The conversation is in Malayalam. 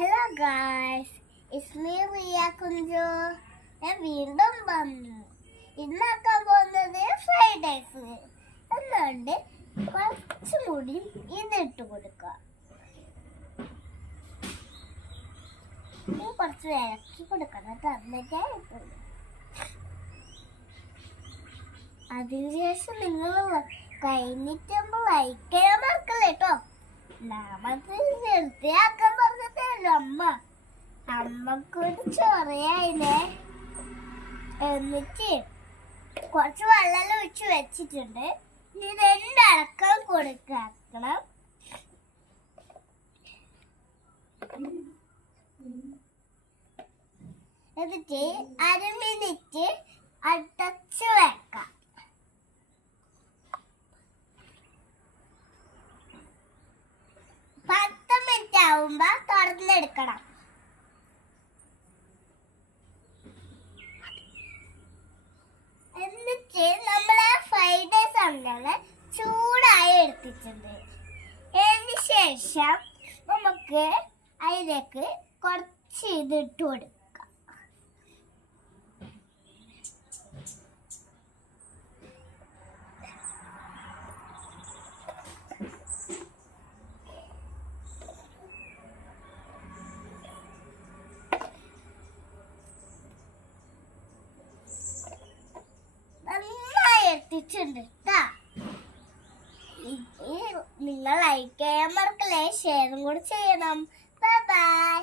Hello guys, it's me Riya Kunju. ഞാൻ വീണ്ടും വന്നു. ഇന്നാക്കാൻ പോകുന്നത് ഫ്രൈഡ് റൈസ്. അതുകൊണ്ട് കുറച്ചുകൂടി ഇതിട്ട് കൊടുക്കുക. കുറച്ച് ഇറക്കി കൊടുക്കണം. തന്നിട്ടേ ഇട്ടുള്ളൂ. അതിനുശേഷം നിങ്ങൾ കഴിഞ്ഞിട്ടുമ്പോൾ ലൈക്ക് ചെയ്യാൻ മറക്കല്ലേ കേട്ടോ. നമുക്ക് വൃത്തിയാക്കാൻ പറഞ്ഞതല്ലോ അമ്മക്കൊരു ചൊറയായില്ലേ. എന്നിട്ട് കുറച്ച് വെള്ളം ഒഴിച്ച് വെച്ചിട്ടുണ്ട്. ഇനി രണ്ടടക്കം കൊടുക്കണം. എന്നിട്ട് 1 മിനിറ്റ് അടച്ച് വെക്കാം. ആവുമ്പോ തുറന്നെടുക്കണം. എന്നിട്ട് നമ്മളെ ഫ്രൈഡ് റൈസ് അങ്ങനെ ചൂടായി എടുത്തിട്ടുണ്ട്. അതിന് ശേഷം നമുക്ക് അതിലേക്ക് കുറച്ച് ഇതിട്ട് കൊടുക്കാം. എത്തിച്ചിട്ടുണ്ട്. നിങ്ങൾ ലൈക്ക് ചെയ്യാൻ മറക്കല്ലേ, ഷെയറും കൂടി ചെയ്യണം. Bye bye.